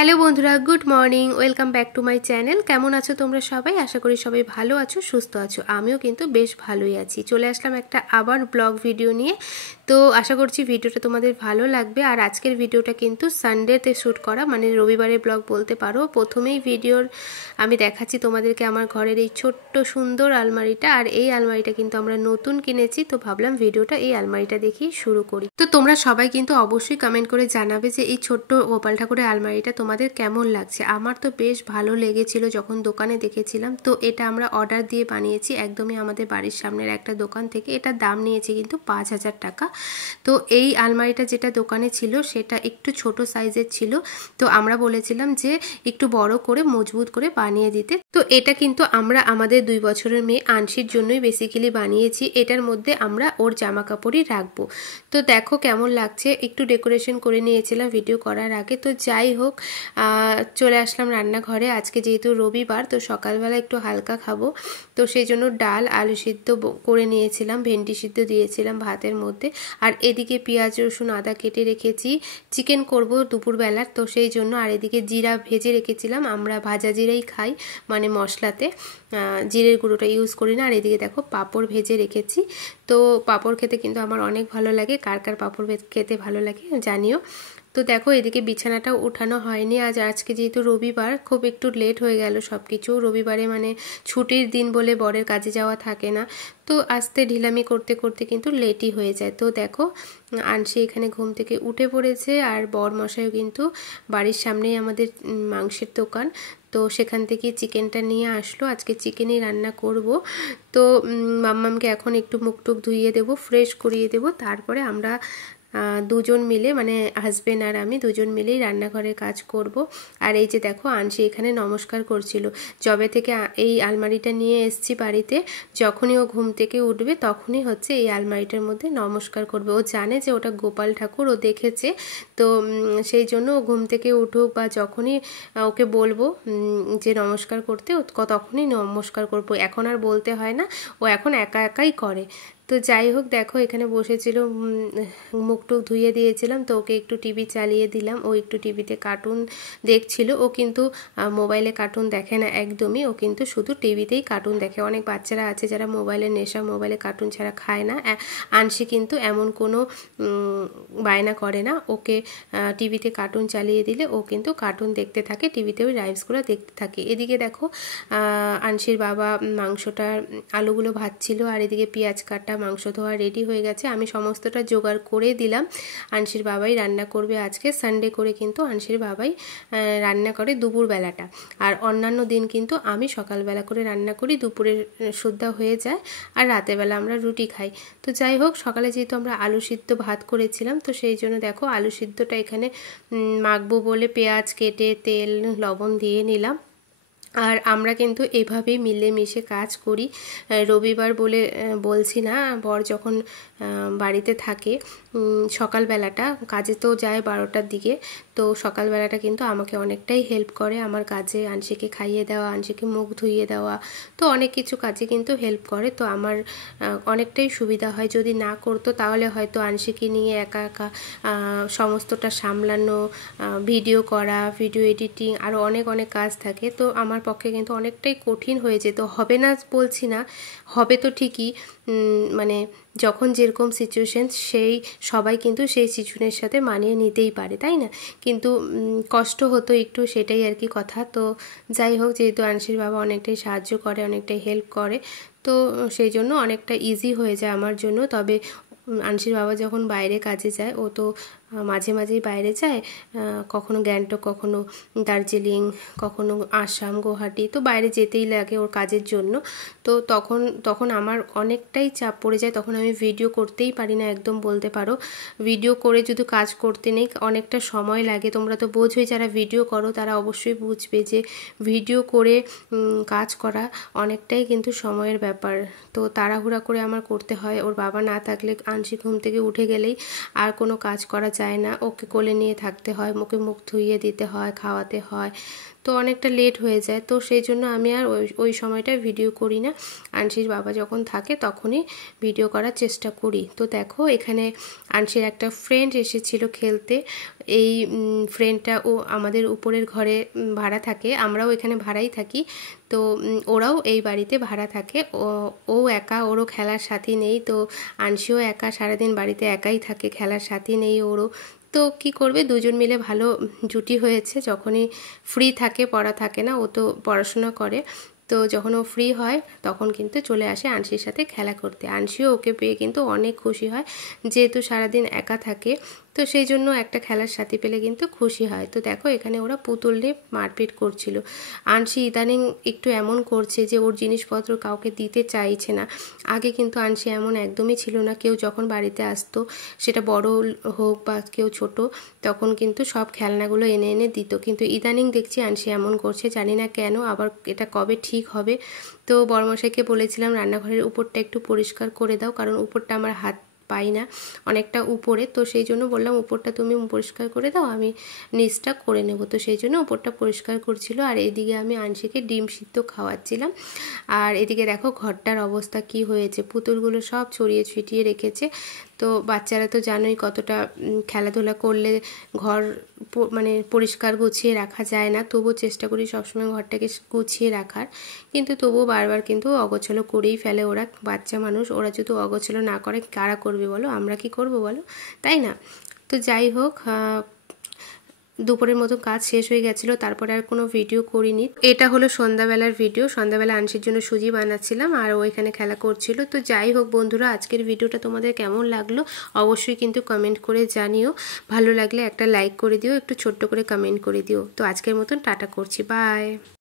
Hello বন্ধুরা, good morning, welcome back to my channel. কেমন আছো তোমরা সবাই? আশা করি সবাই ভালো আছো, সুস্থ আছো। আমিও কিন্তু বেশ ভালোই আছি। চলে আসলাম একটা আবার ব্লগ ভিডিও নিয়ে। তো আশা করছি ভিডিওটা তোমাদের ভালো লাগবে। আর আজকের ভিডিওটা কিন্তু সানডেতে শ্যুট করা, মানে রবিবারের ব্লগ বলতে পারো। প্রথমেই ভিডিওর আমি দেখাচ্ছি তোমাদেরকে আমার ঘরের এই ছোট্ট সুন্দর আলমারিটা। আর এই আলমারিটা কিন্তু আমরা নতুন কিনেছি, তো ভাবলাম ভিডিওটা এই আলমারিটা দেখেই শুরু করি। তো তোমরা সবাই কিন্তু অবশ্যই কমেন্ট করে জানাবে যে এই ছোট্ট গোপাল ঠাকুরের আলমারিটা তোমাদের কেমন লাগছে। আমার তো বেশ ভালো লেগেছিল যখন দোকানে দেখেছিলাম। তো এটা আমরা অর্ডার দিয়ে বানিয়েছি একদমই আমাদের বাড়ির সামনের একটা দোকান থেকে। এটার দাম নিয়েছে কিন্তু 5,000 টাকা। তো এই আলমারিটা যেটা দোকানে ছিল সেটা একটু ছোট সাইজের ছিল, তো আমরা বলেছিলাম যে একটু বড় করে মজবুত করে বানিয়ে দিতে। তো এটা কিন্তু আমরা আমাদের 2 বছরের মেয়ে আনশির জন্যই বেসিক্যালি বানিয়েছি। এটার মধ্যে আমরা ওর জামা কাপড়ই রাখবো। তো দেখো কেমন লাগছে, একটু ডেকোরেশন করে নিয়েছিলাম ভিডিও করার আগে। তো যাই হোক, চলে আসলাম রান্নাঘরে। আজকে যেহেতু রবিবার, তো সকালবেলা একটু হালকা খাবো, তো সেই জন্য ডাল আলু সিদ্ধ করে নিয়েছিলাম, ভেন্ডি সিদ্ধ দিয়েছিলাম ভাতের মধ্যে। আর এদিকে পেঁয়াজ রসুন আদা কেটে রেখেছি, চিকেন করব দুপুরবেলার, তো সেই জন্য। আর এদিকে জিরা ভেজে রেখেছিলাম, আমরা ভাজা জিরাই খাই, মানে মশলাতে জিরের গুঁড়োটা ইউজ করি না। আর এদিকে দেখো পাঁপড় ভেজে রেখেছি। তো পাঁপড় খেতে কিন্তু আমার অনেক ভালো লাগে। কার কার পাঁপড় খেতে ভালো লাগে জানিও। তো দেখো এদিকে বিছানাটাও উঠানো হয়নি আজকে যেহেতু রবিবার, খুব একটু লেট হয়ে গেল সব কিছু। রবিবারে মানে ছুটির দিন বলে বরের কাজে যাওয়া থাকে না, তো আস্তে ঢিলামি করতে করতে কিন্তু লেটই হয়ে যায়। তো দেখো আনসি এখানে ঘুম থেকে উঠে পড়েছে, আর বর মশাইও কিন্তু বাড়ির সামনেই আমাদের মাংসের দোকান, তো সেখান থেকে চিকেনটা নিয়ে আসলো। আজকে চিকেনই রান্না করব। তো মাম্মামকে এখন একটু মুখ টুক ধুইয়ে দেবো, ফ্রেশ করিয়ে দেবো, তারপরে আমরা দুজন মিলে, মানে হাজবেন্ড আর আমি দুজন মিলেই রান্নাঘরের কাজ করব। আর এই যে দেখো আনসি এখানে নমস্কার করছিল। যবে থেকে এই আলমারিটা নিয়ে এসছি বাড়িতে, যখনই ও ঘুম থেকে উঠবে তখনই হচ্ছে এই আলমারিটার মধ্যে নমস্কার করবে। ও জানে যে ওটা গোপাল ঠাকুর, ও দেখেছে। তো সেই জন্য ও ঘুম থেকে উঠুক বা যখনই ওকে বলবো যে নমস্কার করতে, ও তখনই নমস্কার করবো। এখন আর বলতে হয় না, ও এখন একা একাই করে। তো যাই হোক, দেখো এখানে বসেছিল, মুখ টুক ধুয়ে দিয়েছিলাম, তো ওকে একটু টিভি চালিয়ে দিলাম। ও একটু টিভিতে কার্টুন দেখছিল। ও কিন্তু মোবাইলে কার্টুন দেখে না একদমই, ও কিন্তু শুধু টিভিতেই কার্টুন দেখে। অনেক বাচ্চারা আছে যারা মোবাইলের নেশা, মোবাইলে কার্টুন ছাড়া খায় না। আনসি কিন্তু এমন কোনো বায়না করে না। ওকে টিভিতে কার্টুন চালিয়ে দিলে ও কিন্তু কার্টুন দেখতে থাকে, টিভিতে ওই রাইমসগুলো দেখতে থাকে। এদিকে দেখো আনসির বাবা মাংসটার আলুগুলো ভাজছিল, আর এদিকে পেঁয়াজ কাটা, মাংস ধোয়া রেডি হয়ে গেছে। আমি সমস্তটা জোগাড় করে দিলাম। আনসির বাবাই রান্না করবে আজকে, সানডে করে কিন্তু আনসির বাবাই রান্না করে দুপুরবেলাটা। আর অন্যান্য দিন কিন্তু আমি সকালবেলা করে রান্না করি, দুপুরের সুদ্ধা হয়ে যায়, আর রাতেরবেলা আমরা রুটি খাই। তো যাই হোক, সকালে যেহেতু আমরা আলু সিদ্ধ ভাত করেছিলাম, তো সেই জন্য দেখো আলু সিদ্ধটা এখানে মাখবো বলে পেঁয়াজ কেটে তেল লবণ দিয়ে নিলাম। আর আমরা কিন্তু এভাবেই মিলেমিশে কাজ করি। রবিবার বলে বলছি না, বর যখন বাড়িতে থাকে সকালবেলাটা, কাজে তো যায় 12টার দিকে, তো সকালবেলাটা কিন্তু আমাকে অনেকটাই হেল্প করে আমার কাজে। আনসিকে খাইয়ে দেওয়া, আনসিকে মুখ ধুইয়ে দেওয়া, তো অনেক কিছু কাজে কিন্তু হেল্প করে। তো আমার অনেকটাই সুবিধা হয়। যদি না করতো তাহলে হয়তো আনসিকে নিয়ে একা একা সমস্তটা সামলানো, ভিডিও করা, ভিডিও এডিটিং, আরও অনেক অনেক কাজ থাকে। তো আমার পক্ষে কিন্তু অনেকটাই কঠিন হয়ে যেত। হবে না বলছি না, হবে তো ঠিকই, মানে যখন যেরকম সিচুয়েশন, সেই সবাই কিন্তু সেই সিচুয়েশনের সাথে মানিয়ে নিতেই পারে, তাই না? কিন্তু কষ্ট হতো একটু, সেটাই আর কি কথা। তো যাই হোক, যেহেতু আনসির বাবা অনেকটাই সাহায্য করে, অনেকটাই হেল্প করে, তো সেই জন্য অনেকটা ইজি হয়ে যায় আমার জন্য। তবে আনসির বাবা যখন বাইরে কাজে যায়, ও তো মাঝে মাঝেই বাইরে যায়, কখনো গ্যাংটক, কখনো দার্জিলিং, কখনো আসাম, গুয়াহাটি, তো বাইরে যেতেই লাগে ওর কাজের জন্য। তো তখন আমার অনেকটাই চাপ পড়ে যায়, তখন আমি ভিডিও করতেই পারি না একদম বলতে পারো। ভিডিও করে যদি কাজ করতে নেই অনেকটা সময় লাগে। তোমরা তো বোঝোই, যারা ভিডিও করো তারা অবশ্যই বুঝবে যে ভিডিও করে কাজ করা অনেকটাই কিন্তু সময়ের ব্যাপার। তো তাড়াহুড়া করে আমার করতে হয়। ওর বাবা না থাকলে, আনসি ঘুম থেকে উঠে গেলেই আর কোনো কাজ করা যায় না, ওকে কোলে নিয়ে থাকতে হয়, মুখে মুখ ধুইয়ে দিতে হয়, খাওয়াতে হয়, তো অনেকটা লেট হয়ে যায়। তো সেই জন্য আমি আর ওই সময়টা ভিডিও করি না। আনসির বাবা যখন থাকে তখনই ভিডিও করার চেষ্টা করি। তো দেখো এখানে আনসির একটা ফ্রেন্ড এসেছিল খেলতে। এই ফ্রেন্ডটা ও আমাদের উপরের ঘরে ভাড়া থাকে, আমরাও এখানে ভাড়াই থাকি। তো ওরাও এই বাড়িতে ভাড়া থাকে। ও একা, ওরও খেলার সাথী নেই। তো আনসিও একা, সারাদিন বাড়িতে একাই থাকে, খেলার সাথী নেই ওরও। তো কি করবে, দুজন মিলে ভালো জুটি হয়েছে। যখনই ফ্রি থাকে, পড়া থাকে না, ও তো পড়াশোনা করে, তো যখন ও ফ্রি হয় তখন কিন্তু চলে আসে আনসির সাথে খেলা করতে। আনসিও ওকে পেয়ে কিন্তু অনেক খুশি হয়, যেহেতু সারাদিন একা থাকে, তো সেই জন্য একটা খেলার সাথী পেলে কিন্তু খুশি হয়। তো দেখো এখানে ওরা পুতুল নিয়ে মারপিট করছিল। আনসি ইদানিং একটু এমন করছে যে ওর জিনিসপত্র কাউকে দিতে চাইছে না। আগে কিন্তু আনসি এমন একদমই ছিল না, কেউ যখন বাড়িতে আসতো, সেটা বড় হোক বা কেউ ছোট, তখন কিন্তু সব খেলনাগুলো এনে এনে দিত। কিন্তু ইদানিং দেখছি আনসি এমন করছে, জানি না কেন, আবার এটা কবে ঠিক হবে। তো বড়মশাইকে বলেছিলাম রান্নাঘরের উপরটা একটু পরিষ্কার করে দাও, কারণ উপরটা আমার হাত পাই না, অনেকটা উপরে। তো সেই জন্য বললাম উপরটা তুমি পরিষ্কার করে দাও, আমি নিচটা করে নেব। তো সেই জন্য উপরটা পরিষ্কার করছিল। আর এদিকে আমি আনসিকে ডিম সিদ্ধ খাওয়াচ্ছিলাম। আর এদিকে দেখো ঘরটার অবস্থা কি হয়েছে, পুতুলগুলো সব ছড়িয়ে ছিটিয়ে রেখেছে। তো বাচ্চারা তো জানোই কতটা খেলাধুলা করলে ঘর মানে পরিষ্কার গুছিয়ে রাখা যায় না। তবুও চেষ্টা করি সবসময় ঘরটাকে গুছিয়ে রাখার, কিন্তু তবুও বারবার কিন্তু অগোছালো করেই ফেলে ওরা। বাচ্চা মানুষ, ওরা যদি অগোছালো না করে কারা করবে বলো, আমরা কি করব বলো, তাই না? তো যাই হোক, দুপুরের মতো কাজ শেষ হয়ে গেছিলো, তারপরে আর কোনো ভিডিও করিনি। এটা হলো সন্ধ্যাবেলার ভিডিও। সন্ধ্যাবেলা আনসির জন্য সুজি বানাচ্ছিলাম আর ও এখানে খেলা করছিল। তো যাই হোক বন্ধুরা, আজকের ভিডিওটা তোমাদের কেমন লাগলো অবশ্যই কিন্তু কমেন্ট করে জানিও। ভালো লাগলে একটা লাইক করে দিও, একটু ছোট্ট করে কমেন্ট করে দিও। তো আজকের মতন টাটা করছি, বাই।